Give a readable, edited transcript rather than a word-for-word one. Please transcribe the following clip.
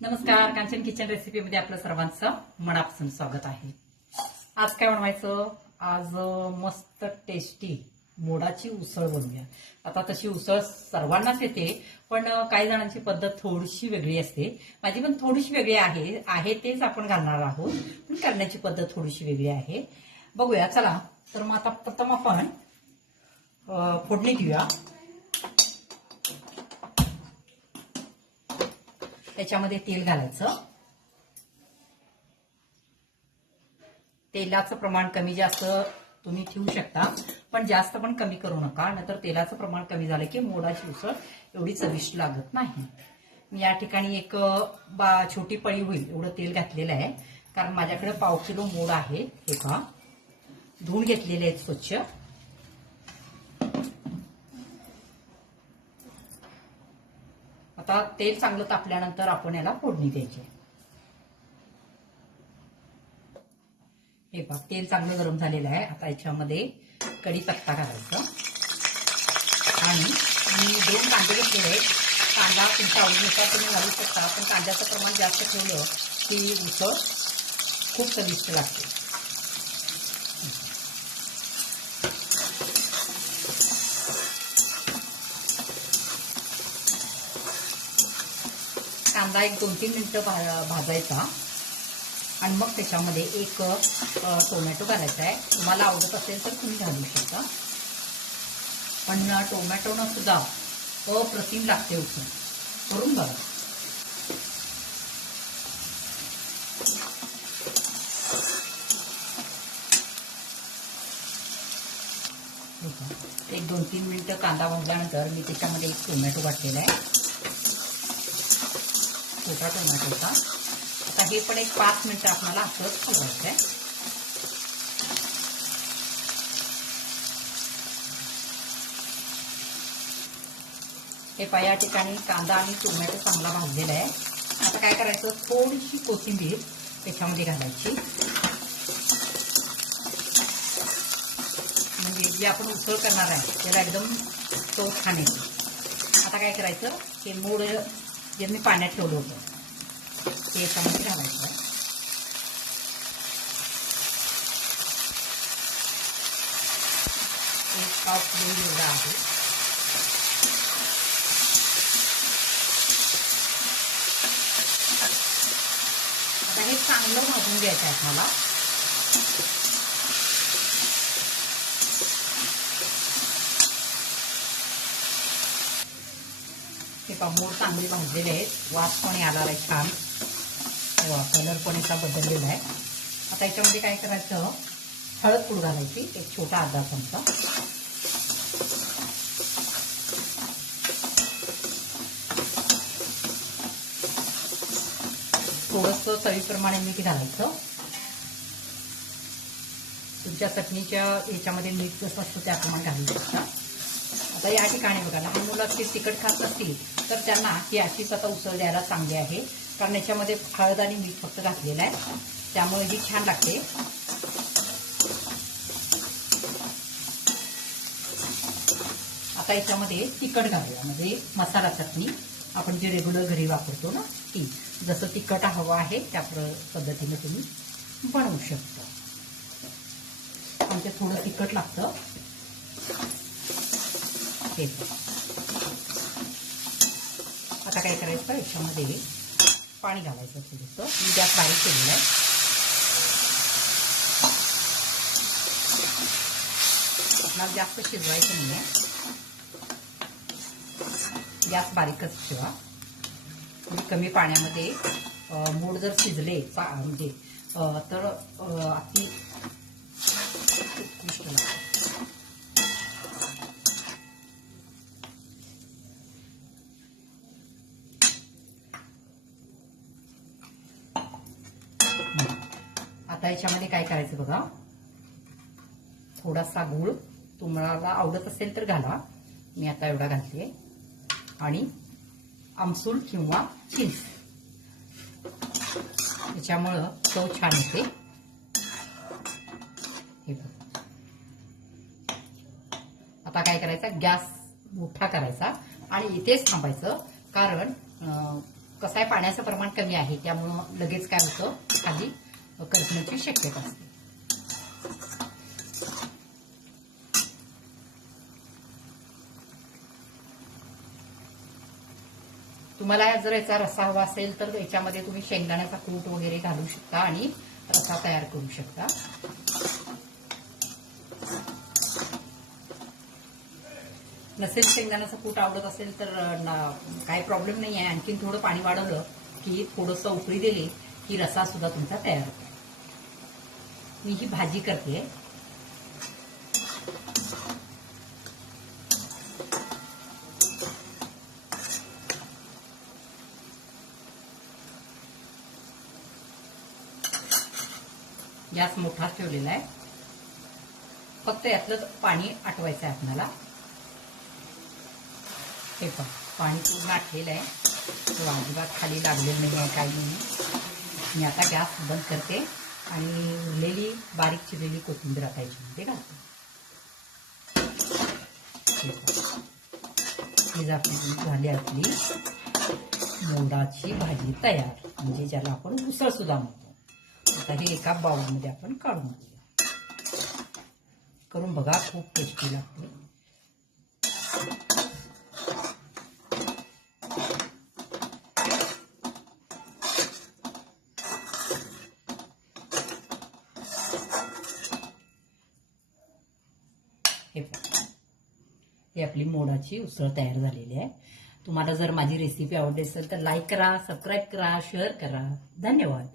नमस्कार, कांचन किचन रेसिपीमध्ये आपलं सर्वांचं मनापासून स्वागत आहे. आज काय बनवायचं? आज मस्त टेस्टी मोडाची उसळ बनवूया. आता तशी उसळ सर्वांनाच येते, पण काही जणांची पद्धत थोडीशी वेगळी असते. माझी पण थोडीशी वेगळी आहे तेच आपण घालणार आहोत, पण करण्याची पद्धत थोडीशी वेगळी आहे. बघूया चला. तर मग आता प्रथम आपण फोडणी देऊया. त्याच्यामध्ये तेल घालायचं. तेलाचं प्रमाण कमी जास्त तुम्ही ठेवू शकता, पण जास्त पण कमी करू नका, नाहीतर तेलाचं प्रमाण कमी झालं की मोडाची उसळ एवढी चविष्ट लागत नाही. मी या ठिकाणी एक छोटी पळी होईल एवढं तेल घातलेलं आहे, कारण माझ्याकडे 1/2 किलो मोड आहे. हे पहा, धुवून घेतलेले आहेत स्वच्छ. आता तेल चांगलं तापल्यानंतर आपण याला फोडणी द्यायची. हे पहा, तेल चांगलं गरम झालेलं आहे. आता याच्यामध्ये कढीपत्ता घालायचा आणि मी 2 कांदे घेतलेले आहेत. कांदा तुमच्या आवडीनुसार तुम्ही घालू शकता, पण कांद्याचं प्रमाण जास्त ठेवलं की उसळ खूप चविष्ट लागते. कांदा एक 2-3 मिनिटं भाजायचा आणि मग त्याच्यामध्ये एक टोमॅटो घालायचा आहे. तुम्हाला आवडत असेल तर तुम्ही घालू शकता, पण टोमॅटोनं सुद्धा अप्रतिम लागते उसळ. करून बघा. एक 2-3 मिनिटं कांदा भाजल्यानंतर मी त्याच्यामध्ये एक टोमॅटो घातलेला आहे, छोटा टोमॅटोचा. आता हे पण एक 5 मिनिटं आपल्याला असंच हलवायचं आहे. हे पहा, या ठिकाणी कांदा आणि टोमॅटो चांगला भाजलेला आहे. आता काय करायचं, थोडीशी कोथिंबीर त्याच्यामध्ये घालायची, म्हणजे जे आपण उसळ करणार आहे त्याला एकदम चव छान येते. आता काय करायचं, हे मोड जे मी पाण्यात ठेवलं होतं ते याच्यामध्ये घालायचं. एक 1/2 किलो एवढा आहे. आता हे चांगलं भाजून घ्यायचं आहे मला. हे पहा, मोड चांगले भाजलेले आहेत. वास पण आला आहे छान, कलर पण याचा बदललेला आहे. आता याच्यामध्ये काय करायचं, हळद पूड घालायची, एक छोटा अर्धा चमचा. थोडंसं चवीप्रमाणे मीठ घालायचं. तुमच्या चटणीच्या याच्यामध्ये मीठ कसं असतं त्याप्रमाणे घालू शकता. आता या ठिकाणी बघा, लहान मुलं असतील, तिखट खात असतील तर त्यांना ही अशीच आता उसळ द्यायला चांगली आहे, कारण याच्यामध्ये हळद आणि मीठ फक्त घातलेलं आहे, त्यामुळे ही छान लागते. आता याच्यामध्ये तिखट घालूया, म्हणजे मसाला चटणी आपण जी रेग्युलर घरी वापरतो ना ती. जसं तिखट हवं आहे त्या पद्धतीने तुम्ही बनवू शकता, पण ते थोडं तिखट लागतं. आता काय करायचं, याच्यामध्ये पाणी घालायचं थोडंसं. मी गॅस बारीक केलेलं आहे. आपल्याला जास्त शिजवायचं नाही आहे, गॅस बारीकच ठेवा. म्हणजे कमी पाण्यामध्ये मोड जर शिजले म्हणजे तर अति उत्कृष्ट लागते. आता याच्यामध्ये काय करायचं बघा, थोडासा गूळ तुम्हाला आवडत असेल तर घाला, मी आता एवढा घालते, आणि आमसूल किंवा चिंच, त्याच्यामुळं चव छान येते. हे बघा, आता काय करायचं, गॅस मोठा करायचा आणि इथेच थांबायचं, कारण कसं आहे, पाण्याचं प्रमाण कमी आहे, त्यामुळं लगेच काय होतं, खाली करपण्याची शक्यता असते. तुम्हाला जर याचा रस्सा हवा असेल तर याच्यामध्ये तुम्ही शेंगदाण्याचा कूट वगैरे घालू शकता आणि रस्सा तयार करू शकता. नसेल शेंगदाण्याचा कूट आवडत असेल तर काही प्रॉब्लेम नाही आहे. आणखीन थोडं पाणी वाढवलं की थोडंसं उकळी दिली की रस्सा सुद्धा तुमचा तयार होतो. मी ही भाजी करते. गॅस मोठा ठेवलेला आहे. फक्त यातलं पाणी आटवायचं आहे आपल्याला. हे पण पाणी पूर्ण आटलेलं आहे. तो अजिबात खाली लागलेलं नाही आहे, काही नाही. मी आता गॅस बंद करते आणि उरलेली बारीक चिरलेली कोथिंबीर आता याच्यामध्ये घालते. ही झाली आपली मोडाची भाजी तयार, म्हणजे ज्याला आपण उसळ सुद्धा म्हणतो. आता हे एका बाउलमध्ये आपण काढून घेऊया. करून बघा, खूप टेस्टी लागते. ही आपली मोडाची उसळ तयार झालेली आहे. तुम्हाला जर माझी रेसिपी आवडली असेल तर लाईक करा, सबस्क्राईब करा, शेअर करा. धन्यवाद.